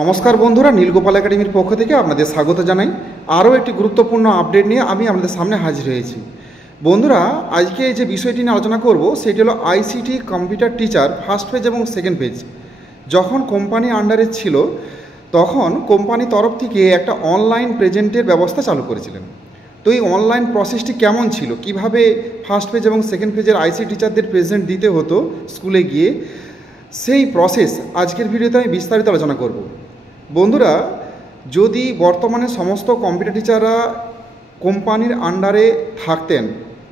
নমস্কার বন্ধুরা, নীলগোপাল একাডেমির পক্ষ থেকে আপনাদের স্বাগত জানাই। আরও একটি গুরুত্বপূর্ণ আপডেট নিয়ে আমি আপনাদের সামনে হাজির হয়েছি। বন্ধুরা, আজকে যে বিষয়টি নিয়ে আলোচনা করব সেটি হলো ICT computer teacher first page এবং সেকেন্ড পেজ। যখন কোম্পানি আন্ডারে ছিল তখন কোম্পানির তরফ থেকে একটা অনলাইন প্রেজেন্টের ব্যবস্থা চালু করেছিলেন। তো এই অনলাইন প্রসেসটি কেমন ছিল, কিভাবে ফার্স্ট পেজ এবং সেকেন্ড পেজের আইসিটি টিচারদের প্রেজেন্ট দিতে হতো স্কুলে গিয়ে, সেই প্রসেস আজকের ভিডিওতে আমি বিস্তারিত আলোচনা করব। বন্ধুরা, যদি বর্তমানে সমস্ত কম্পিউটার টিচাররা কোম্পানির আন্ডারে থাকতেন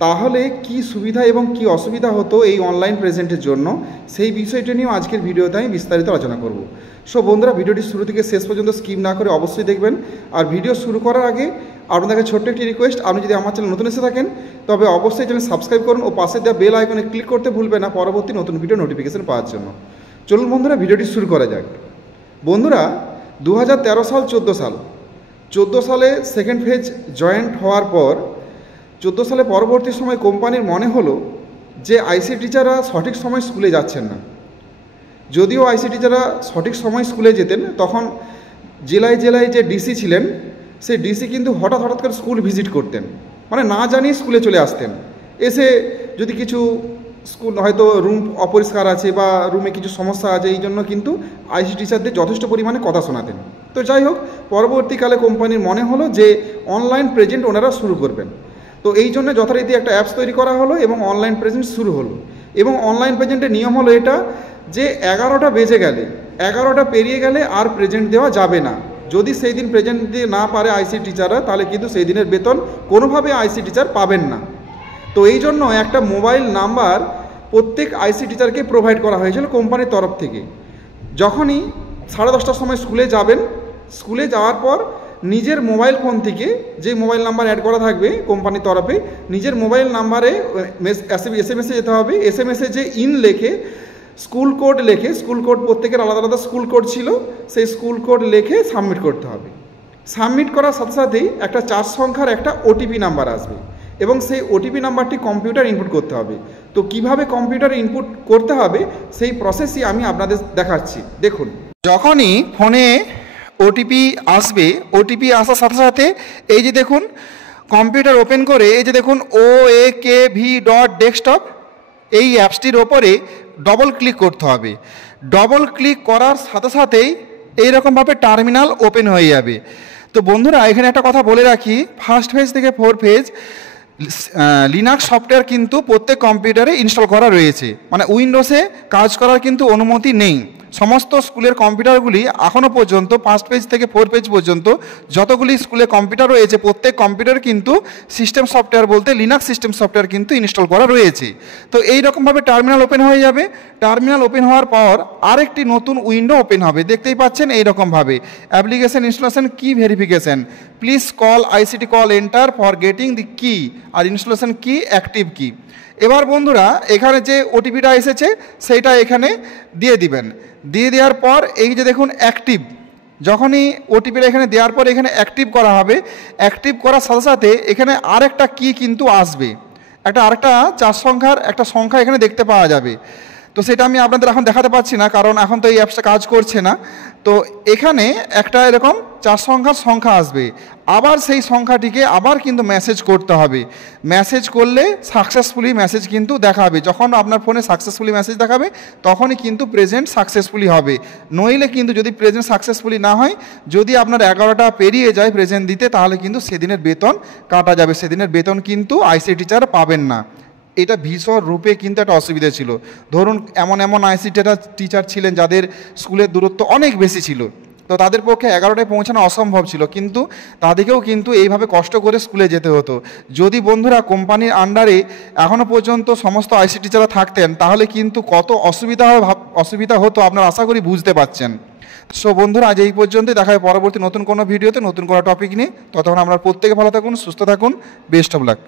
তাহলে কি সুবিধা এবং কি অসুবিধা হতো এই অনলাইন প্রেজেন্টের জন্য, সেই বিষয়টি নিয়েও আজকের ভিডিওতে আমি বিস্তারিত আলোচনা করব। সো বন্ধুরা, ভিডিওটি শুরু থেকে শেষ পর্যন্ত স্কিপ না করে অবশ্যই দেখবেন। আর ভিডিও শুরু করার আগে আপনাদের ছোট্ট একটি রিকোয়েস্ট, আপনি যদি আমার চ্যানেল নতুন এসে থাকেন তবে অবশ্যই চ্যানেল সাবস্ক্রাইব করুন ও পাশে দেওয়া বেল আইকনে ক্লিক করতে ভুলবেন না পরবর্তী নতুন ভিডিও নোটিফিকেশন পাওয়ার জন্য। চলুন বন্ধুরা, ভিডিওটি শুরু করা যাক। বন্ধুরা, 2013 সাল 14 সালে সেকেন্ড ফেজ জয়েন্ট হওয়ার পর 14 সালে পরবর্তী সময় কোম্পানির মনে হলো যে আইসি টিচাররা সঠিক সময় স্কুলে যাচ্ছেন না। যদিও আইসি টিচাররা সঠিক সময় স্কুলে যেতেন, তখন জেলায় জেলায় যে ডিসি ছিলেন সেই ডিসি কিন্তু হঠাৎ করে স্কুল ভিজিট করতেন, মানে না জানিয়ে স্কুলে চলে আসতেন। এসে যদি কিছু স্কুল হয়তো রুম অপরিষ্কার আছে বা রুমে কিছু সমস্যা আছে, এই জন্য কিন্তু আইসি টিচারদের যথেষ্ট পরিমাণে কথা শোনাতেন। তো যাই হোক, পরবর্তীকালে কোম্পানির মনে হলো যে অনলাইন প্রেজেন্ট ওনারা শুরু করবেন। তো এই জন্য যথারীতি একটা অ্যাপস তৈরি করা হলো এবং অনলাইন প্রেজেন্ট শুরু হলো। এবং অনলাইন প্রেজেন্টের নিয়ম হলো এটা যে 11টা বেজে গেলে, 11টা পেরিয়ে গেলে আর প্রেজেন্ট দেওয়া যাবে না। যদি সেই দিন প্রেজেন্ট দিতে না পারে আইসি টিচাররা, তাহলে কিন্তু সেই দিনের বেতন কোনোভাবে আইসি টিচার পাবেন না। তো এই জন্য একটা মোবাইল নাম্বার প্রত্যেক আইসি টিচারকে প্রোভাইড করা হয়েছিল কোম্পানির তরফ থেকে। যখনই 10:30টার সময় স্কুলে যাবেন, স্কুলে যাওয়ার পর নিজের মোবাইল ফোন থেকে যে মোবাইল নাম্বার অ্যাড করা থাকবে কোম্পানির তরফে, নিজের মোবাইল নাম্বারে এসএমএসে যেতে হবে। এসএমএসে যে ইন লেখে স্কুল কোড লেখে, স্কুল কোড প্রত্যেকের আলাদা আলাদা স্কুল কোড ছিল, সেই স্কুল কোড লেখে সাবমিট করতে হবে। সাবমিট করার সাথে সাথেই একটা 4 সংখ্যার একটা ওটিপি নাম্বার আসবে এবং সেই ওটিপি নাম্বারটি কম্পিউটার ইনপুট করতে হবে। তো কিভাবে কম্পিউটার ইনপুট করতে হবে সেই প্রসেসই আমি আপনাদের দেখাচ্ছি। দেখুন, যখনই ফোনে ওটিপি আসবে, ওটিপি আসার সাথে সাথে এই যে দেখুন কম্পিউটার ওপেন করে এই যে দেখুন OAKV.desktop এই অ্যাপসটির ওপরে ডবল ক্লিক করতে হবে। ডবল ক্লিক করার সাথে সাথেই এইরকমভাবে টার্মিনাল ওপেন হয়ে যাবে। তো বন্ধুরা, এখানে একটা কথা বলে রাখি, ফার্স্ট ফেজ থেকে 4 ফেজ লিনাক্স সফটওয়্যার কিন্তু প্রত্যেক কম্পিউটারে ইনস্টল করা রয়েছে, মানে উইন্ডোজে কাজ করার কিন্তু অনুমতি নেই। সমস্ত স্কুলের কম্পিউটারগুলি এখনও পর্যন্ত ফার্স্ট পেজ থেকে 4 পেজ পর্যন্ত যতগুলি স্কুলে কম্পিউটার রয়েছে প্রত্যেক কম্পিউটার কিন্তু সিস্টেম সফটওয়্যার বলতে লিনাক্স সিস্টেম সফটওয়্যার কিন্তু ইনস্টল করা রয়েছে। তো এই রকমভাবে টার্মিনাল ওপেন হয়ে যাবে। টার্মিনাল ওপেন হওয়ার পর আরেকটি নতুন উইন্ডো ওপেন হবে, দেখতেই পাচ্ছেন এইরকমভাবে অ্যাপ্লিকেশন ইনস্টলেশন কি verification, please call ICT call enter for getting দি কি আর ইনস্টলেশন কি অ্যাক্টিভ কি। এবার বন্ধুরা, এখানে যে ওটিপিটা এসেছে সেইটা এখানে দিয়ে দিবেন। দিয়ে দেওয়ার পর এই যে দেখুন অ্যাক্টিভ, যখনই ওটিপিটা এখানে দেওয়ার পর এখানে অ্যাক্টিভ করা হবে। অ্যাক্টিভ করার সাথে সাথে এখানে আরেকটা কি কিন্তু আসবে, আরেকটা 4 সংখ্যার একটা সংখ্যা এখানে দেখতে পাওয়া যাবে। তো সেটা আমি আপনাদের এখন দেখাতে পাচ্ছি না, কারণ এখন তো এই অ্যাপসটা কাজ করছে না। তো এখানে একটা এরকম 4 সংখ্যার সংখ্যা আসবে, আবার সেই সংখ্যাটিকে আবার কিন্তু মেসেজ করতে হবে। মেসেজ করলে সাকসেসফুলি মেসেজ কিন্তু দেখাবে। যখন আপনার ফোনে সাকসেসফুলি মেসেজ দেখাবে তখনই কিন্তু প্রেজেন্ট সাকসেসফুলি হবে। নইলে কিন্তু যদি প্রেজেন্ট সাকসেসফুলি না হয়, যদি আপনার 11টা পেরিয়ে যায় প্রেজেন্ট দিতে, তাহলে কিন্তু সেদিনের বেতন কাটা যাবে। সেদিনের বেতন কিন্তু আইসি টিচার পাবেন না। এটা ভীষণ রূপে কিন্তু একটা অসুবিধা ছিল। ধরুন এমন আইসি টিচার ছিলেন যাদের স্কুলের দূরত্ব অনেক বেশি ছিল, তো তাদের পক্ষে 11টায় পৌঁছানো অসম্ভব ছিল, কিন্তু তাদেরকেও কিন্তু এইভাবে কষ্ট করে স্কুলে যেতে হতো। যদি বন্ধুরা কোম্পানির আন্ডারে এখনও পর্যন্ত সমস্ত আইসি টিচাররা থাকতেন তাহলে কিন্তু কত অসুবিধা হতো আপনারা আশা করি বুঝতে পারছেন। সো বন্ধুরা, আজ এই পর্যন্তই। দেখা হয় পরবর্তী নতুন কোনো ভিডিওতে নতুন কোনো টপিক নিয়ে। ততক্ষণ আমরা প্রত্যেকে ভালো থাকুন, সুস্থ থাকুন। Best of luck.